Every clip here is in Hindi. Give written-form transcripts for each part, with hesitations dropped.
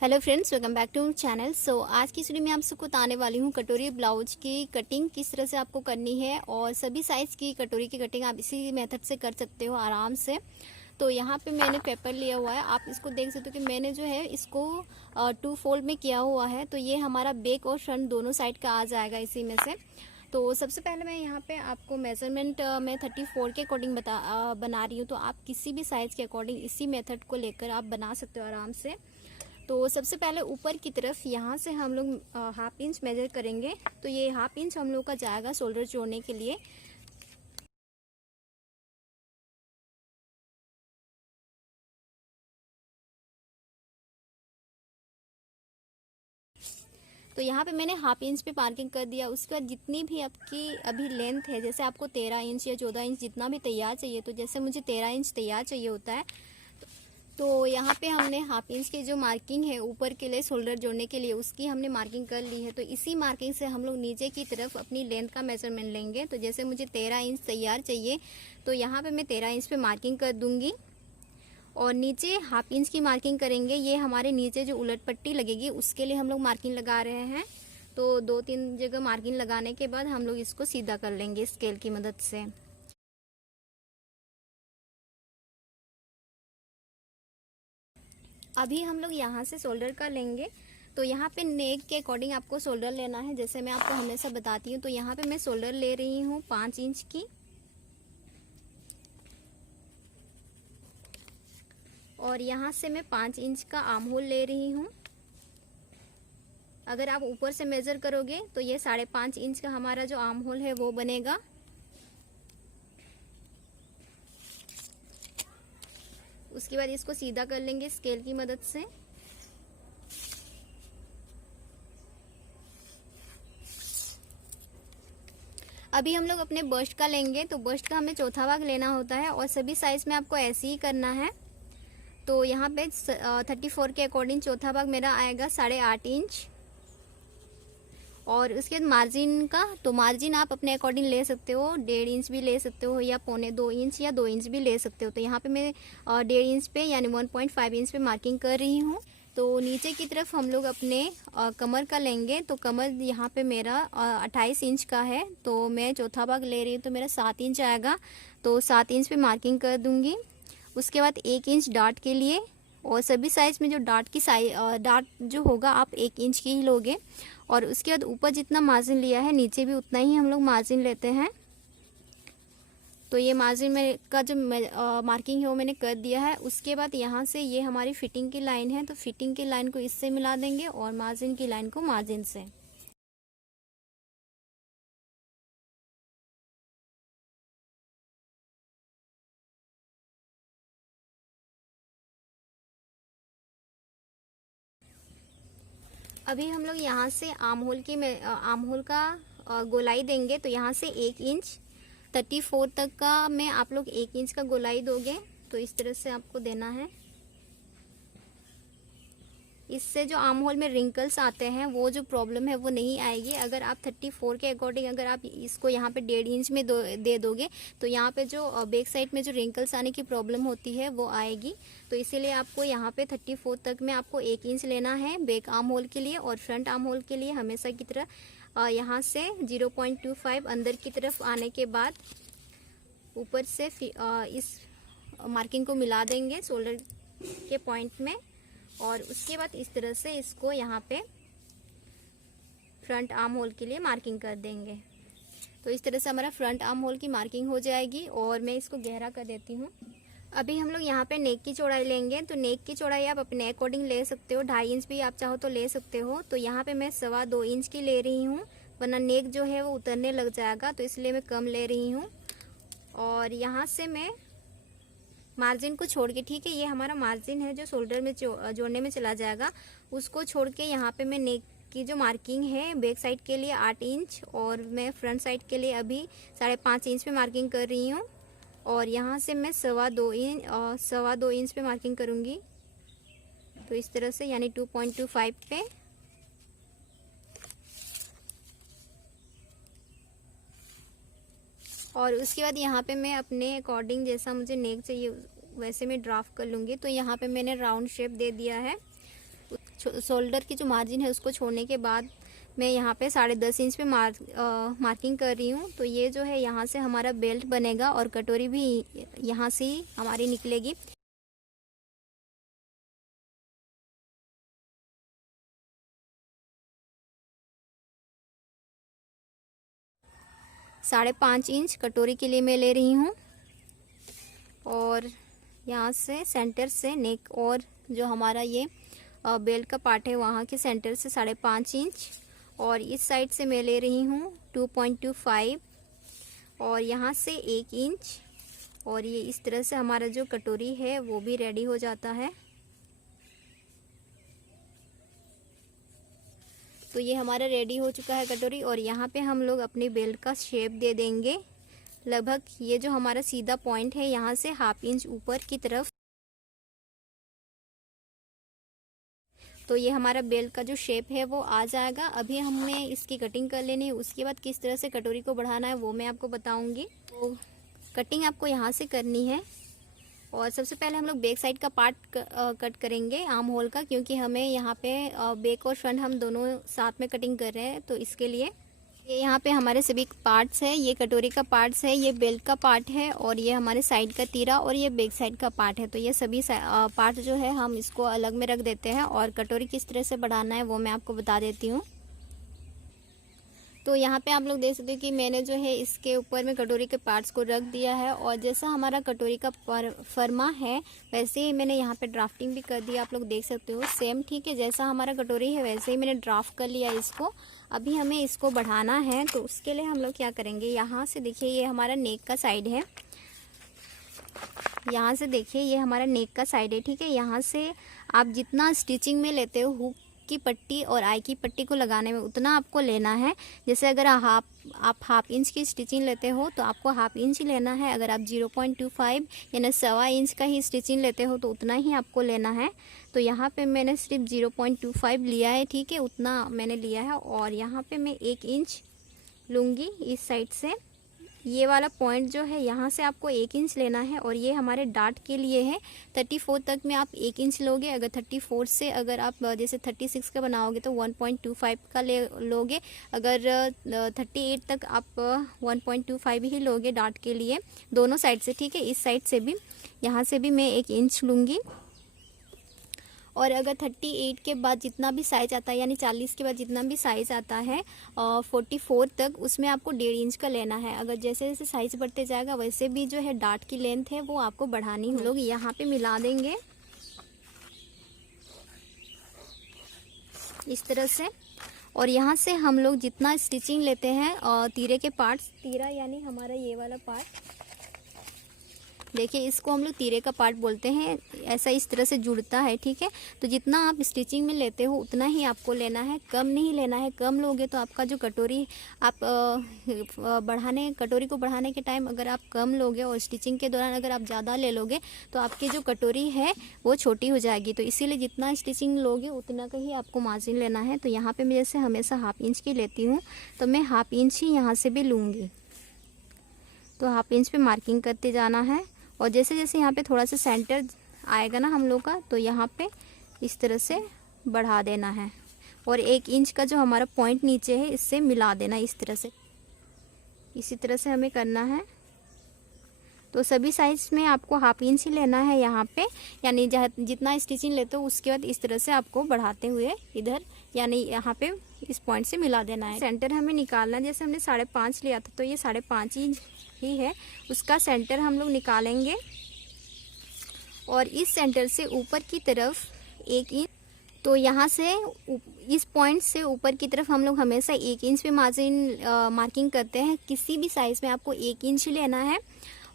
Hello friends, welcome back to channel. आज की वीडियो में आप सबको बताने वाली हूँ कटोरी ब्लाउज की कटिंग किस तरह से आपको करनी है। और सभी साइज़ की कटोरी की कटिंग आप इसी मेथड से कर सकते हो आराम से। तो यहाँ पे मैंने पेपर लिया हुआ है, आप इसको देख सकते हो कि मैंने जो है इसको 2 फोल्ड में किया हुआ है। तो ये हमारा बैक और फ्रंट दोनों साइड का आ जाएगा इसी में से। तो सबसे पहले मैं यहाँ पे आपको मेजरमेंट में 34 के अकॉर्डिंग बना रही हूँ। तो आप किसी भी साइज़ के अकॉर्डिंग इसी मेथड को लेकर आप बना सकते हो आराम से। तो सबसे पहले ऊपर की तरफ यहाँ से हम लोग हाफ इंच मेजर करेंगे। तो ये हाफ इंच हम लोग का जाएगा शोल्डर जोड़ने के लिए। तो यहाँ पे मैंने हाफ इंच पे मार्किंग कर दिया। उसके बाद जितनी भी आपकी अभी लेंथ है, जैसे आपको 13 इंच या 14 इंच जितना भी तैयार चाहिए, तो जैसे मुझे 13 इंच तैयार चाहिए होता है, तो यहाँ पे हमने हाफ इंच की जो मार्किंग है ऊपर के लिए शोल्डर जोड़ने के लिए, उसकी हमने मार्किंग कर ली है। तो इसी मार्किंग से हम लोग नीचे की तरफ अपनी लेंथ का मेजरमेंट लेंगे। तो जैसे मुझे 13 इंच तैयार चाहिए, तो यहाँ पे मैं 13 इंच पे मार्किंग कर दूंगी और नीचे हाफ इंच की मार्किंग करेंगे। ये हमारे नीचे जो उलट पट्टी लगेगी उसके लिए हम लोग मार्किंग लगा रहे हैं। तो 2-3 जगह मार्किंग लगाने के बाद हम लोग इसको सीधा कर लेंगे स्केल की मदद से। अभी हम लोग यहाँ से शोल्डर का लेंगे। तो यहाँ पे नेक के अकॉर्डिंग आपको शोल्डर लेना है, जैसे मैं आपको हमेशा बताती हूँ। तो यहाँ पे मैं शोल्डर ले रही हूँ 5 इंच की, और यहाँ से मैं 5 इंच का आर्म होल ले रही हूँ। अगर आप ऊपर से मेजर करोगे तो ये 5.5 इंच का हमारा जो आर्म होल है वो बनेगा। उसके बाद इसको सीधा कर लेंगे स्केल की मदद से। अभी हम लोग अपने बस्ट का लेंगे। तो बस्ट का हमें चौथा भाग लेना होता है और सभी साइज में आपको ऐसे ही करना है। तो यहाँ पे 34 के अकॉर्डिंग चौथा भाग मेरा आएगा 8.5 इंच। और उसके बाद मार्जिन का, तो मार्जिन आप अपने अकॉर्डिंग ले सकते हो, 1.5 इंच भी ले सकते हो या 2.25 इंच या 2 इंच भी ले सकते हो। तो यहाँ पे मैं 1.5 इंच पे यानी 1.5 इंच पे मार्किंग कर रही हूँ। तो नीचे की तरफ हम लोग अपने कमर का लेंगे। तो कमर यहाँ पे मेरा 28 इंच का है, तो मैं चौथा भाग ले रही हूँ, तो मेरा 7 इंच आएगा। तो 7 इंच पे मार्किंग कर दूंगी। उसके बाद 1 इंच डार्ट के लिए, और सभी साइज में जो डार्ट जो होगा आप 1 इंच की ही लोगे। और उसके बाद ऊपर जितना मार्जिन लिया है नीचे भी उतना ही हम लोग मार्जिन लेते हैं। तो ये मार्जिन में का जो मार्किंग है वो मैंने कर दिया है। उसके बाद यहाँ से ये हमारी फिटिंग की लाइन है, तो फिटिंग की लाइन को इससे मिला देंगे और मार्जिन की लाइन को मार्जिन से। अभी हम लोग यहाँ से आर्म होल का गोलाई देंगे। तो यहाँ से 1 इंच 34 तक का में आप लोग 1 इंच का गोलाई दोगे। तो इस तरह से आपको देना है। इससे जो आर्म होल में रिंकल्स आते हैं वो जो प्रॉब्लम है वो नहीं आएगी। अगर आप 34 के अकॉर्डिंग अगर आप इसको यहाँ पे 1.5 इंच में दे दोगे तो यहाँ पे जो बैक साइड में जो रिंकल्स आने की प्रॉब्लम होती है वो आएगी। तो इसीलिए आपको यहाँ पे 34 तक में आपको 1 इंच लेना है बैक आर्म होल के लिए। और फ्रंट आर्म होल के लिए हमेशा की तरह यहाँ से 0.25 अंदर की तरफ आने के बाद ऊपर से इस मार्किंग को मिला देंगे शोल्डर के पॉइंट में। और उसके बाद इस तरह से इसको यहाँ पे फ्रंट आर्म होल के लिए मार्किंग कर देंगे। तो इस तरह से हमारा फ्रंट आर्म होल की मार्किंग हो जाएगी। और मैं इसको गहरा कर देती हूँ। अभी हम लोग यहाँ पे नेक की चौड़ाई लेंगे। तो नेक की चौड़ाई आप अपने अकॉर्डिंग ले सकते हो, 2.5 इंच भी आप चाहो तो ले सकते हो। तो यहाँ पे मैं 2.25 इंच की ले रही हूँ, वरना नेक जो है वो उतरने लग जाएगा, तो इसलिए मैं कम ले रही हूँ। और यहाँ से मैं मार्जिन को छोड़ के, ठीक है, ये हमारा मार्जिन है जो शोल्डर में जोड़ने में चला जाएगा, उसको छोड़ के यहाँ पे मैं नेक की जो मार्किंग है बैक साइड के लिए 8 इंच और मैं फ्रंट साइड के लिए अभी 5.5 इंच पे मार्किंग कर रही हूँ। और यहाँ से मैं 2.25 इंच पे मार्किंग करूँगी। तो इस तरह से यानी 2.25 पे। और उसके बाद यहाँ पे मैं अपने अकॉर्डिंग जैसा मुझे नेक चाहिए वैसे मैं ड्राफ्ट कर लूँगी। तो यहाँ पे मैंने राउंड शेप दे दिया है। शोल्डर की जो मार्जिन है उसको छोड़ने के बाद मैं यहाँ पे 10.5 इंच पे मार्किंग कर रही हूँ। तो ये जो है यहाँ से हमारा बेल्ट बनेगा और कटोरी भी यहाँ से ही हमारी निकलेगी। साढ़े 5 इंच कटोरी के लिए मैं ले रही हूँ और यहाँ से सेंटर से नेक और जो हमारा ये बेल्ट का पार्ट है वहाँ के सेंटर से 5.5 इंच और इस साइड से मैं ले रही हूँ 2.25 और यहाँ से 1 इंच और ये इस तरह से हमारा जो कटोरी है वो भी रेडी हो जाता है। तो ये हमारा रेडी हो चुका है कटोरी और यहाँ पे हम लोग अपनी बेल्ट का शेप दे देंगे। लगभग ये जो हमारा सीधा पॉइंट है यहाँ से 1/2 इंच ऊपर की तरफ। तो ये हमारा बेल्ट का जो शेप है वो आ जाएगा। अभी हमें इसकी कटिंग कर लेनी है, उसके बाद किस तरह से कटोरी को बढ़ाना है वो मैं आपको बताऊंगी। तो कटिंग आपको यहाँ से करनी है और सबसे पहले हम लोग बैक साइड का पार्ट कट करेंगे आर्म होल का, क्योंकि हमें यहाँ पे बैक और फ्रंट हम दोनों साथ में कटिंग कर रहे हैं। तो इसके लिए ये यहाँ पे हमारे सभी पार्ट्स है, ये कटोरी का पार्ट्स है, ये बेल्ट का पार्ट है और ये हमारे साइड का तीरा और ये बैक साइड का पार्ट है। तो ये सभी पार्ट जो है हम इसको अलग में रख देते हैं और कटोरी किस तरह से बढ़ाना है वो मैं आपको बता देती हूँ। तो यहाँ पे आप लोग देख सकते हो कि मैंने जो है इसके ऊपर में कटोरी के पार्ट्स को रख दिया है और जैसा हमारा कटोरी का फरमा है वैसे ही मैंने यहाँ पे ड्राफ्टिंग भी कर दिया। आप लोग देख सकते हो सेम, ठीक है, जैसा हमारा कटोरी है वैसे ही मैंने ड्राफ्ट कर लिया इसको। अभी हमें इसको बढ़ाना है तो उसके लिए हम लोग क्या करेंगे, यहाँ से देखिए ये हमारा नेक का साइड है, यहाँ से देखिए ये हमारा नेक का साइड है, ठीक है। यहाँ से आप जितना स्टिचिंग में लेते हो हुक की पट्टी और आई की पट्टी को लगाने में उतना आपको लेना है। जैसे अगर आप 1/2 इंच की स्टिचिंग लेते हो तो आपको 1/2 इंच ही लेना है। अगर आप 0.25 यानी 1.25 इंच का ही स्टिचिंग लेते हो तो उतना ही आपको लेना है। तो यहाँ पे मैंने सिर्फ 0.25 लिया है, ठीक है, उतना मैंने लिया है। और यहाँ पे मैं 1 इंच लूँगी इस साइड से। ये वाला पॉइंट जो है यहाँ से आपको 1 इंच लेना है और ये हमारे डार्ट के लिए है। 34 तक में आप 1 इंच लोगे। अगर 34 से अगर आप जैसे 36 का बनाओगे तो 1.25 का लोगे। अगर 38 तक आप 1.25 ही लोगे डार्ट के लिए, दोनों साइड से, ठीक है। इस साइड से भी, यहाँ से भी मैं 1 इंच लूँगी। और अगर 38 के बाद जितना भी साइज आता है, यानी 40 के बाद जितना भी साइज आता है 44 तक, उसमें आपको 1.5 इंच का लेना है। अगर जैसे जैसे साइज बढ़ते जाएगा वैसे भी जो है डार्ट की लेंथ है वो आपको बढ़ानी है। लोग यहाँ पे मिला देंगे इस तरह से। और यहाँ से हम लोग जितना स्टिचिंग लेते हैं तीरे के पार्ट्स, तीरा यानी हमारा ये वाला पार्ट, देखिए इसको हम लोग तीरे का पार्ट बोलते हैं। ऐसा इस तरह से जुड़ता है, ठीक है। तो जितना आप स्टिचिंग में लेते हो उतना ही आपको लेना है, कम नहीं लेना है। कम लोगे तो आपका जो कटोरी आप कटोरी को बढ़ाने के टाइम अगर आप कम लोगे और स्टिचिंग के दौरान अगर आप ज़्यादा ले लोगे तो आपकी जो कटोरी है वो छोटी हो जाएगी। तो इसीलिए जितना स्टिचिंग लोगे उतना का ही आपको मार्जिन लेना है। तो यहाँ पर मैं जैसे हमेशा 1/2 इंच की लेती हूँ तो मैं 1/2 इंच ही यहाँ से भी लूँगी। तो 1/2 इंच पे मार्किंग करते जाना है और जैसे जैसे यहाँ पे थोड़ा सा सेंटर आएगा ना हम लोग का, तो यहाँ पे इस तरह से बढ़ा देना है और 1 इंच का जो हमारा पॉइंट नीचे है इससे मिला देना इस तरह से। इसी तरह से हमें करना है। तो सभी साइज में आपको 1/2 इंच ही लेना है यहाँ पे, यानी जितना स्टिचिंग लेते हो उसके बाद इस तरह से आपको बढ़ाते हुए इधर यानी यहाँ पे इस पॉइंट से मिला देना है। सेंटर हमें निकालना है। जैसे हमने 5.5 लिया था तो ये 5.5 इंच ही है, उसका सेंटर हम लोग निकालेंगे और इस सेंटर से ऊपर की तरफ 1 इंच। तो यहाँ से इस पॉइंट से ऊपर की तरफ हम लोग हमेशा 1 इंच पे मार्किंग करते हैं। किसी भी साइज में आपको 1 इंच लेना है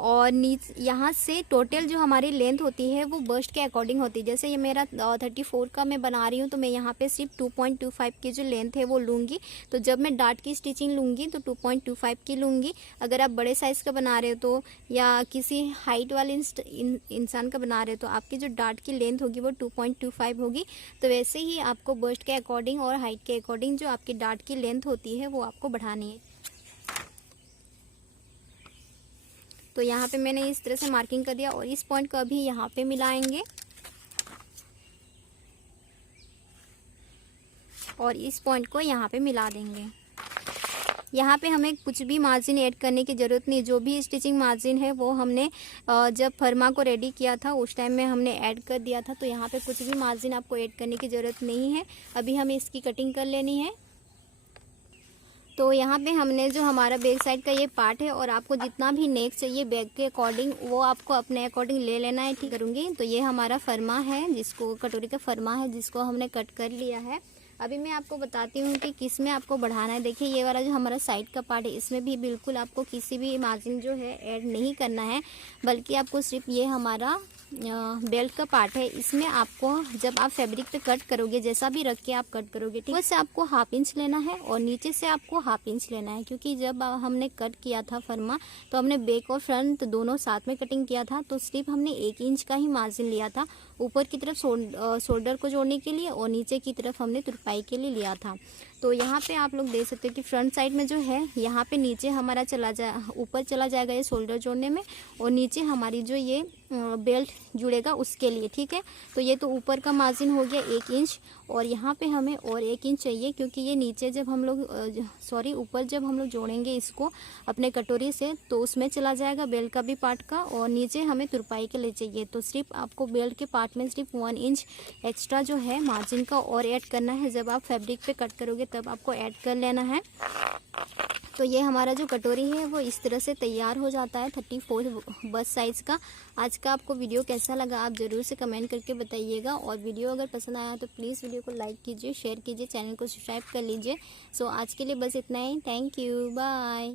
और यहाँ से टोटल जो हमारी लेंथ होती है वो बस्ट के अकॉर्डिंग होती है। जैसे ये मेरा 34 का मैं बना रही हूँ तो मैं यहाँ पे सिर्फ 2.25 की जो लेंथ है वो लूँगी। तो जब मैं डार्ट की स्टिचिंग लूँगी तो 2.25 की लूँगी। अगर आप बड़े साइज़ का बना रहे हो तो या किसी हाइट वाले इंसान का बना रहे हो तो आपकी जो डार्ट की लेंथ होगी वो 2.25 होगी। तो वैसे ही आपको बस्ट के अकॉर्डिंग और हाइट के अकॉर्डिंग जो आपकी डार्ट की लेंथ होती है वो आपको बढ़ानी है। तो यहाँ पे मैंने इस तरह से मार्किंग कर दिया और इस पॉइंट को अभी यहाँ पे मिलाएंगे। और इस पॉइंट को यहाँ पे मिला देंगे। यहाँ पे हमें कुछ भी मार्जिन ऐड करने की ज़रूरत नहीं, जो भी स्टिचिंग मार्जिन है वो हमने जब फर्मा को रेडी किया था उस टाइम में हमने ऐड कर दिया था, तो यहाँ पे कुछ भी मार्जिन आपको ऐड करने की ज़रूरत नहीं है। अभी हमें इसकी कटिंग कर लेनी है। तो यहाँ पे हमने जो हमारा बैक साइड का ये पार्ट है, और आपको जितना भी नेक चाहिए बैक के अकॉर्डिंग वो आपको अपने अकॉर्डिंग ले लेना है, ठीक करूँगी। तो ये हमारा फर्मा है, जिसको कटोरी का फर्मा है, जिसको हमने कट कर लिया है। अभी मैं आपको बताती हूँ कि किस में आपको बढ़ाना है। देखिए ये वाला जो हमारा साइड का पार्ट है, इसमें भी बिल्कुल आपको किसी भी मार्जिन जो है ऐड नहीं करना है, बल्कि आपको सिर्फ ये हमारा बेल्ट का पार्ट है, इसमें आपको जब आप फैब्रिक पे कट करोगे, जैसा भी रख के आप कट करोगे, ठीक, वैसे आपको 1/2 इंच लेना है और नीचे से आपको 1/2 इंच लेना है। क्योंकि जब हमने कट किया था फर्मा, तो हमने बैक और फ्रंट दोनों साथ में कटिंग किया था, तो सिर्फ हमने 1 इंच का ही मार्जिन लिया था, ऊपर की तरफ शोल्डर को जोड़ने के लिए, और नीचे की तरफ हमने तुरपाई के लिए लिया था। तो यहाँ पे आप लोग देख सकते हो कि फ्रंट साइड में जो है, यहाँ पे नीचे हमारा ऊपर चला जाएगा ये शोल्डर जोड़ने में, और नीचे हमारी जो ये बेल्ट जुड़ेगा उसके लिए, ठीक है। तो ये तो ऊपर का मार्जिन हो गया 1 इंच, और यहाँ पे हमें और 1 इंच चाहिए, क्योंकि ये नीचे जब हम लोग ऊपर जब हम लोग जोड़ेंगे इसको अपने कटोरी से, तो उसमें चला जाएगा बेल्ट का भी पार्ट का, और नीचे हमें तुरपाई के लिए चाहिए। तो सिर्फ आपको बेल्ट के पार्ट में सिर्फ 1 इंच एक्स्ट्रा जो है मार्जिन का और ऐड करना है। जब आप फैब्रिक पे कट करोगे तब आपको ऐड कर लेना है। तो ये हमारा जो कटोरी है वो इस तरह से तैयार हो जाता है 34 बस साइज़ का। आज का आपको वीडियो कैसा लगा आप ज़रूर से कमेंट करके बताइएगा, और वीडियो अगर पसंद आया तो प्लीज़ वीडियो को लाइक कीजिए, शेयर कीजिए, चैनल को सब्सक्राइब कर लीजिए। सो आज के लिए बस इतना ही। Thank you, bye.